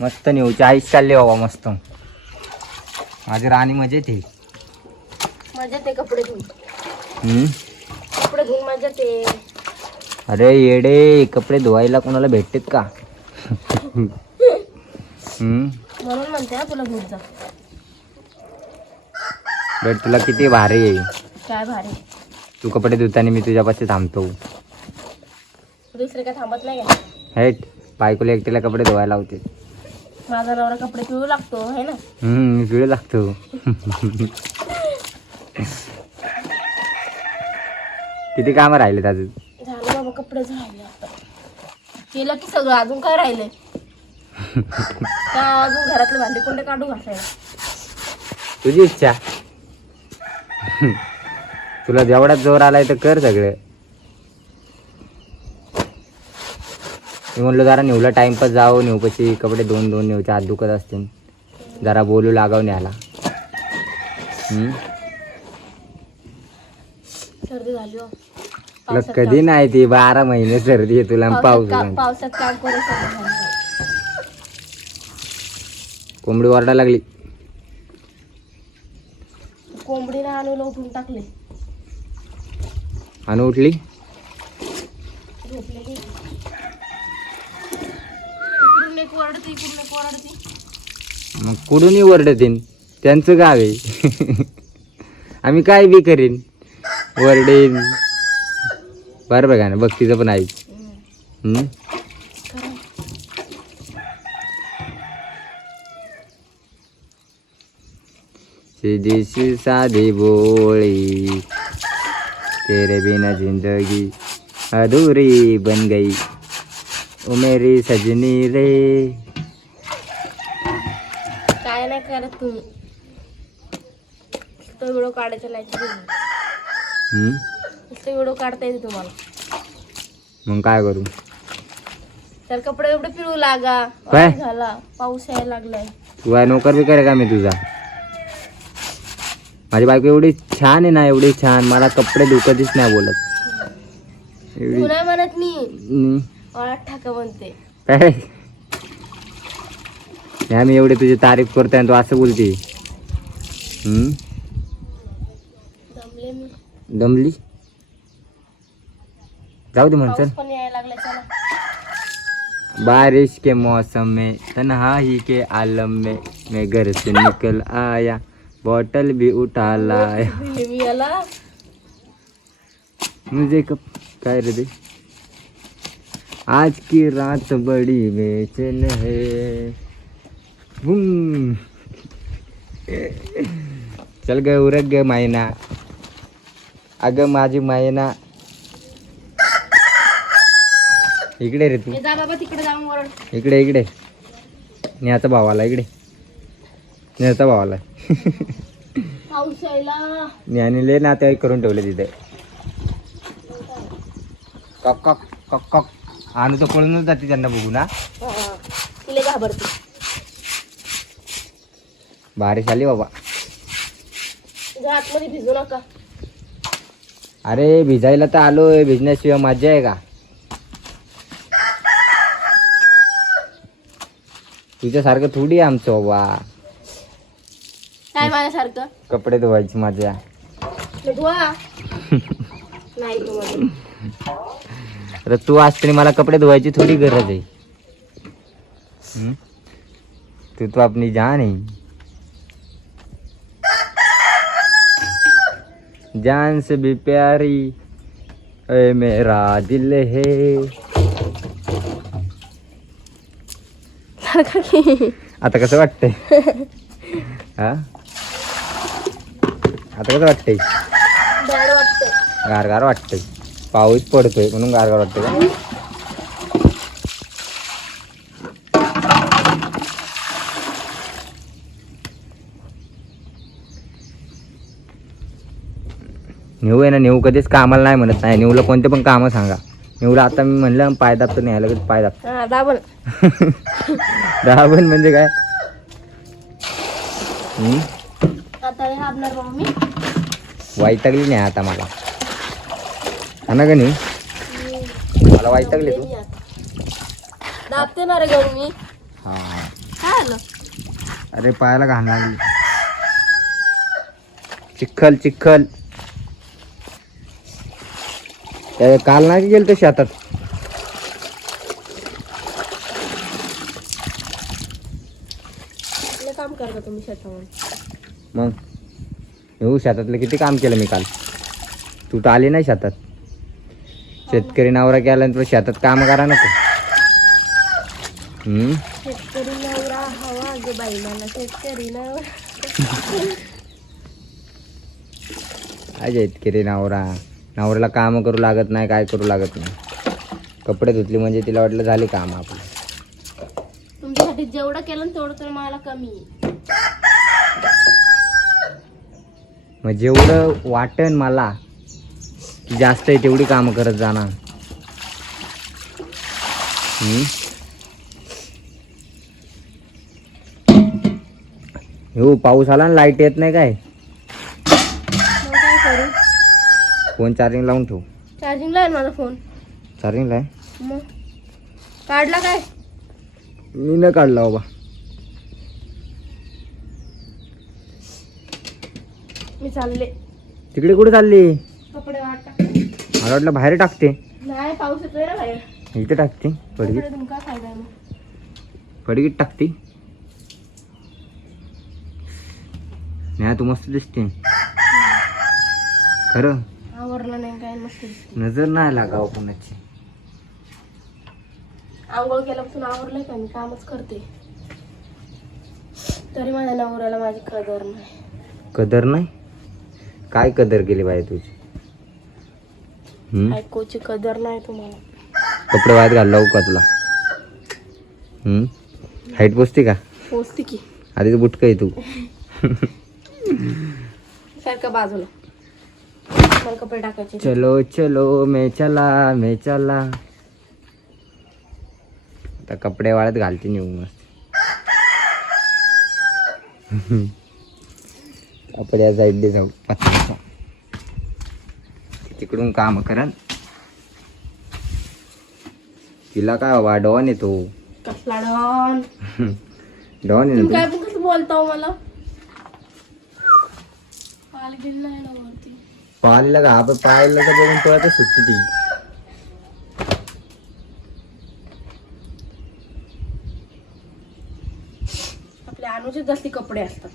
मस्त नेऊची आईच चालली बाबा मस्त. माझी राणी मजेत आहे. मजा ते कपडे धुवून. हम्म. कपडे धुवून मजा ते. अरे येडे, कपडे धुवायला कोणाला भेटतेत का? म्हणून म्हणते ना तुला धुत जा. बट तुला किती भारी आहे. काय भारी. तू कपडे धुताना मी तुझ्यापाशी थांबतो. दुसरे काय थांबत नाही का? हेट बायकोला एकटीला कपडे धुवायला लावते. माझा नवरा कपडे पिळू लागतो है ना. मी पिळू लागतो. किती कामं राहिले अजून? झालं बाबा, कपडे झाले आता. केलं की सगळं, अजून काय राहिलंय? का अजून घरातले भांडे कोणते काढू घासायला? तुझी इच्छा. तुला जेवढा जोर आलाय तर कर सगळं. मी म्हणलो जरा नेवला टाइमपास जाऊ, नेऊपाशी कपडे दोन नेऊचे हात दुखत असतील, जरा बोलू लागाव न्याला. सर्दी झाली हो. तुला कधी नाही ती 12 महिने सर्दी आहे तुला. पाऊस पावसात काम करू शकतो. कोंबडी ओरडा लागली. कोंबडीने आणून उठून टाकले. आणि उठली. झोपलेली. इकडून एक ओरडते, इकडून एक ओरडते. मग कुठूनही ओरडतीन, त्यांचं गाव आहे. आम्ही काय बी करीन, ओरडेन. बरं बघा ना, बघ तिचं पण आहे. सीधी सी साधी बोली, तेरे बिना जिंदगी अधूरी बन गई, ओ मेरी सजनी रे. काय नाही करत तुम्ही. तो व्हिडिओ काढायचा नाही. नुसतं व्हिडिओ काढता येते तुम्हाला. मग काय करू? तर कपडे एवढे पिळू लागा. काय झाला, पाऊस यायला लागलाय. तू काय नोकर बी करे का मी तुझा? माझी बायको एवढी छान आहे ना, एवढी छान, मला कपडे दुखतच नाही बोलत. तू नाही म्हणत मी. मला ठाका म्हणते. काय मी एवढी तुझी तारीफ करतोय आणि तू असं बोलते. दमले मी. दमली? जाऊ दे म्हणत. पाऊस पण यायला लागलाय. चला. बारिश के मौसम में तन्हाई के आलम में मैं घर से निकल आया, बॉटल भी उठा लाया. मी याला मुझे कब काय रे दे. आज की रात बड़ी बेचैन है. चल ग उरक ग मायना. अगं माझी मायना. इकडे रे तू. जा बाबा तिकडे जाऊन वरड. इकडे इकडे. न्याचा भावाला इकडे. न्याचा भावाला. पाऊस यायला. न्यानीले नाते करून ठेवले तिथे. कक कक कक कक. आणू तर पळूनच जाते त्यांना बघू ना. तिला घाबरते. बारिश आली बाबा. जा आतमध्ये भिजू नका. अरे भिजायला तर आलोय, भिजण्याशिवाय मजा आहे का? तुझ्यासारखं थोडी आमचं बाबा. काय माझ्यासारखं? कपडे धुवायची मजा. धुवा. नाही तुम्हाला. तर तू असताना मला कपडे धुवायची थोडी गरज आहे. तू तो अपनी जान है. जान से भी प्यारी ए मेरा दिल है. आता कसं वाटतंय? हा आता कसं वाटतंय? बॅड वाटतंय. गारगार वाटतंय. पाऊस पडतोय म्हणून गारगार वाटतंय का? नेऊ आहे ना, नेऊ कधीच कामाला नाही म्हणत नाही. नेऊला कोणते पण कामं सांगा. नेऊला आता मी म्हणलं पाय दाबतो, नाही लगेच पाय दाबतो. दाबण. दाबण म्हणजे काय? आता दाबणार बाबा मी. वैतागली नाही आता मला. हा ना गणी, मला वैतागली तू. दाबते ना रे गं मी. हा झालं? अरे पायाला घाण लागली. चिखल चिखल. काल नाही गेलं तर शेतात. आपलं काम करता तुम्ही शेतावर? मग येऊ शेतातलं किती काम केलं मी काल. तू तर आली नाही शेतात. शेतकरी नवरा केला तर शेतात काम करा नको. शेतकरी नवरा हवा ग बाई मला शेतकरी नवरा. काय शेतकरी नवरा. नवऱ्याला काम करू लागत नाही, काय करू लागत नाही. कपडे धुतले म्हणजे तिला वाटलं झाले काम आपलं. तुमच्यासाठी जेवढं केलं ना तेवढं तर मला कमी आहे. मग जेवढं वाटन मला की जास्त आहे तेवढी कामं करत जाणार. हो पाऊस आला ना लाईट येत नाही काय. मग काय करू? फोन चार्जिंग लावून ठेव. चार्जिंगला आहे माझा फोन. चार्जिंगला आहे. मग काढला काय? मी न काढला बाबा. मी चालले. तिकडे कुठे चालली? कपडे वाट टाक. मला वाटलं बाहेर टाकते. नाही पाऊस येतोय ना बाहेर. इथे टाकते पडगीत. कपडे तुमका फायदा आहे मग. पडगीत टाकते. नाही तू मस्त दिसते खरं. आवरलं नाही काय मस्त दिसते. नजर नाही लागाव कोणाची. आंघोळ केल्यापासून आवरलंय का मी कामच करते तरी माझ्या नवऱ्याला माझी कदर नाही. कदर नाही? काय कदर केली बाई तुझी? बायकोची कदर नाही तुम्हाला. कपडे वाळत घाल लावू का तुला? हाईट पोचते का? पोचते की. आधी तर बुटक आहे तू. सारखं बाजूला मला कपडे टाकायचे. चलो चलो मैं चला. आता कपडे वाळत घालते नेऊ मस्त. कपड्या साईडले जाऊ. तिकडून काम करन. तिला काय बाबा डॉन येतो. कसला डॉन? डॉन तुम्ही काय येतो. पण कसं बोलता हो मला? पाल गेलं नाही ना वरती. पाहिलं का आपण पाहिलं तर बघून तुला सुट्टी ती. आपल्या अनुचे जास्ती कपडे असतात.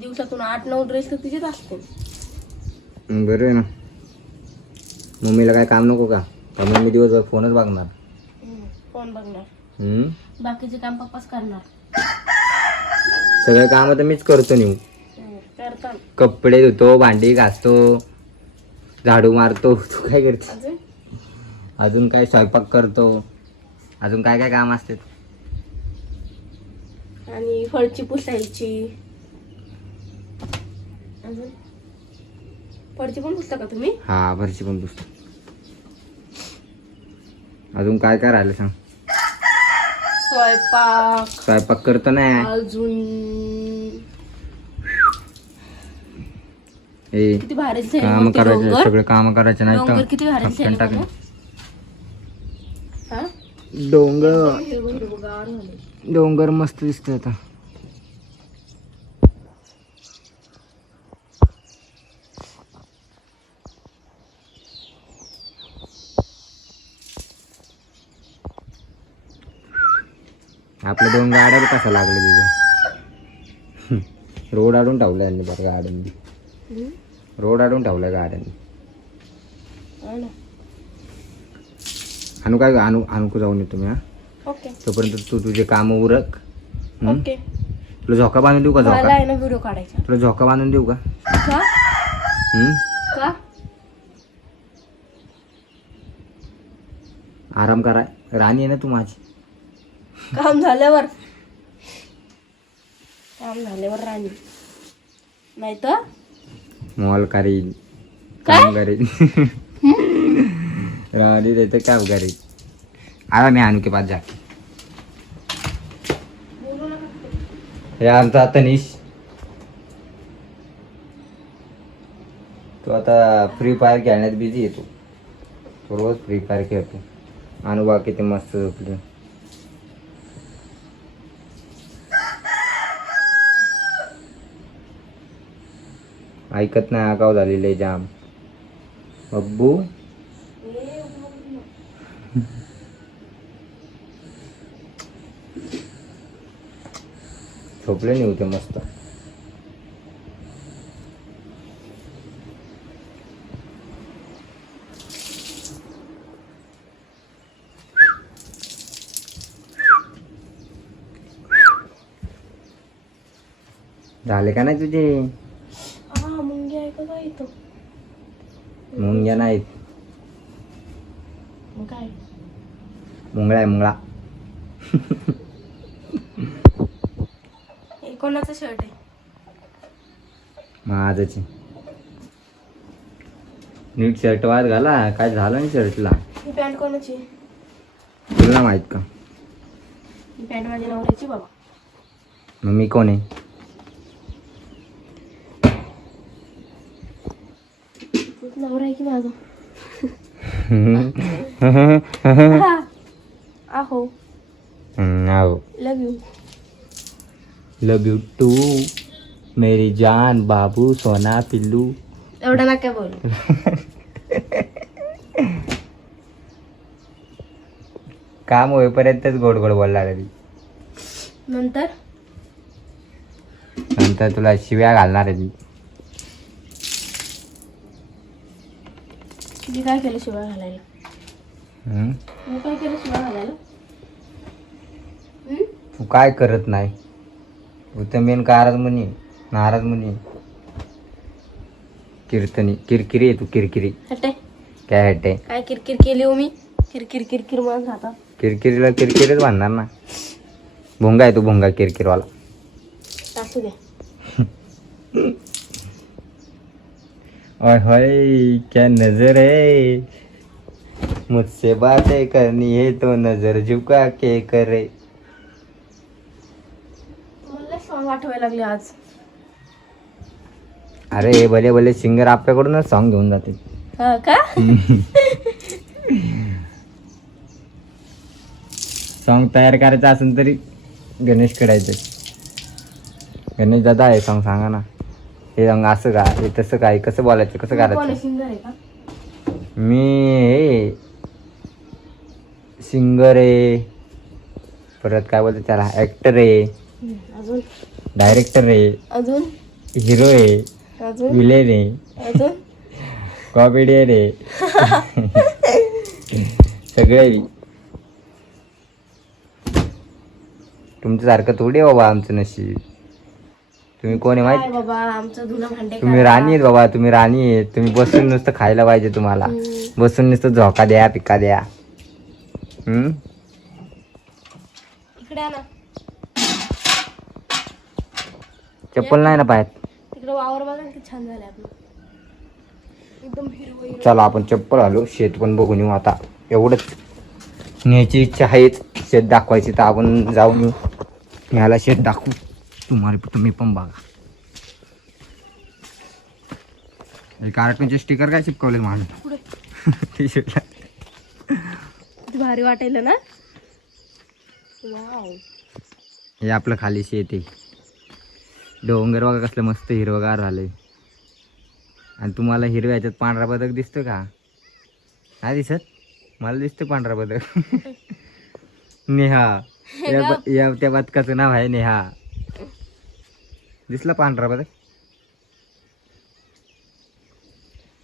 दिवसातून 8-9 ड्रेस तर तिचेच असते. बरं आहे ना. मम्मीला काय काम नको का? तर मम्मी दिवसभर फोनच बघणार. कोण बघणार? बाकीचे काम पप्पाच करणार. सगळे काम तर मीच करतो नेऊ. करतात. कपडे धुतो, भांडी घासतो, झाडू मारतो. तू काय करते? अजून काय स्वयंपाक करतो. अजून काय काय काम असते? आणि फळची पुसायची. अजून फळची पण पुसता का तुम्ही? हा फरची पण पुसतो. अजून काय काय राहिलं सांग? स्वयंपाक करतो ना. अजून ए किती भारी काम करायचं, सगळे काम करायचे नाही डोंगर तर किती भारी फटकन टाकलं. हा डोंगर मस्त दिसतोय आता. आपल्या 2 गाड्या कसा लागले तिथं. रोड आडून ठेवलाय यांनी बरं गाड्यांनी. रोड आडून ठेवलाय गाड्यांनी. आणू काय आणू जाऊन येतो मी. हा ओके. तोपर्यंत तू तुझे काम उरक. ओके. तुला झोका बांधून देऊ का? मला झोका आहे ना व्हिडिओ काढायचा. तुला झोका बांधून देऊ का? का? का? आराम करा. राणी आहे ना तू माझी. काम झाल्यावर राणी नाही तर मॉल करीन, काय? काम करीन. राणी देते काम करीन. आला मी आणू के पास जा. हे आमचा तनिष. तो आता फ्री फायर खेळण्यात बिझी येतो. तो रोज फ्री फायर खेळतो. आणू बा किती मस्त झोपले. ऐकत नाही आगाव झालेले जाम. बब्बू झोपले नाही होते मस्त. झाले का नाही तुझे? हा मुंग्या आहे का काय इथं? मुंग्या नाहीत, मग काय? मुंगळा आहे मुंगळा. हे कोणाचं शर्ट आहे? माझची. नीट शर्ट वाद घाला, काय झालं नाही शर्टला. ही पॅन्ट कोणाची आहे? तुला माहित का? ही पॅन्ट माझ्या नवऱ्याची बाबा. मग मी कोण आहे? तुझा नवरा आहे की माझा? आहो. नाव लव यू. लव यू टू मेरी जान बाबू सोना पिल्लू. एवढा ना काय बोल. काम होईपर्यंतच गोड गोड बोलला ती. नंतर नंतर तुला शिव्या घालणार आहे ती. मी काय केलं शिवाय घालायला? हम्म? मी काय केलं शिवाय घालायला? तू काय करत नाही. तू तर मेन नाराज म्हणी कीर्तनी किरकिरी आहे तू. किरकिरी हटे. काय हटे? काय किरकिर केली हो मी? किरकिर म्हणत राहता. किरकिरीला किरकिरीच म्हणणार ना. भोंगा आहे तू, भोंगा किरकिरवाला. असू द्या. ओए होए क्या नजर है, मुझसे बातें करनी है तो नजर झुका के करे. मला सॉंग आठवायला लागले आज. अरे भले भले सिंगर आपल्याकडूनच सॉन्ग घेऊन जाते. हा का? सॉन्ग तयार करायचं असेल तरी गणेश करायचं. गणेश दादा हे सॉन्ग सांगा ना. हे सॉन्ग असं का, हे तसं काय, कसं बोलायचं, कसं करायचं. सिंगर आहे का? मी हे सिंगर आहे, परत काय बोलतो त्याला, ॲक्टर आहे, अजून डायरेक्टर आहे, अजून हिरो आहे, अजून विलेन आहे, अजून कॉमेडियन आहे. सगळे. तुमच्यासारखं थोडी आहे बाबा आमचं नशीब. तुम्ही कोण आहे काय माहिती? बाबा आमचं धुणं भांडे तुम्ही राणी आहेत बाबा, तुम्ही राणी आहे. तुम्ही बसून नुसतं खायला पाहिजे तुम्हाला. बसून नुसतं झोका द्या, पिका द्या. इकडे आ ना. चप्पल नाही ना पायात. तिकडे वावर बघा किती छान झालं आपलं. एकदम हिरवं. चला आपण चप्पल आलो, शेत पण बघून येऊ आता. एवढंच न्यायची इच्छा आहेच, शेत दाखवायची. तर आपण जाऊन येऊ, ह्याला शेत दाखवू. तुम्ही पण बघा. हे कार्टूनचे स्टिकर काय चिपकवले माझं पुढे टी शर्टला. किती भारी वाटायला ना. वाव. हे आपलं खाली शेत आहे. डोंगर बघा कसलं मस्त हिरवगार झालंय. आणि तुम्हाला हिरव्या ह्याच्यात पांढरा बदक दिसतो का? नाही दिसत? मला दिसतं पांढरा बदक. नेहा. या त्या बदकाचं नाव आहे नेहा. दिसला पांढरा बदक?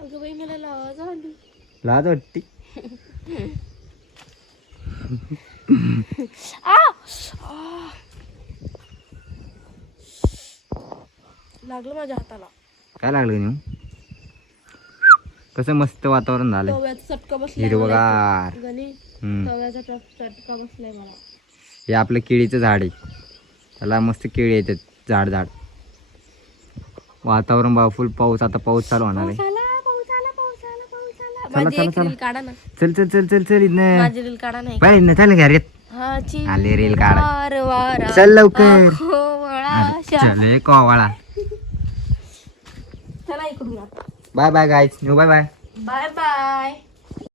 अगं बाई मला लावाज आली. लाज वाटती. लागलं माझ्या हाताला. काय लागलं नेऊ? कसं मस्त वातावरण झालंय, तव्याचा चटका बसलाय हिरवगार. गणी. हम्म. तव्याचा चटका बसलाय मला. हे आपलं केळीचं झाड आहे. त्याला मस्त केळी येतात झाड झाड. वातावरण बा फुल पाऊस. आता पाऊस चालू होणार आहे. चला माझी एक रील काढा ना. चल चल चल चल चल इथनं. माझी रील काढा नाही. बाय इथनं चल घरात. हा ची आले रील काढा. वार वारा चल लवकर. कोवळा शा. चल कोवाळा. चला इकडून आता. Bye bye guys. Bye bye. Bye bye.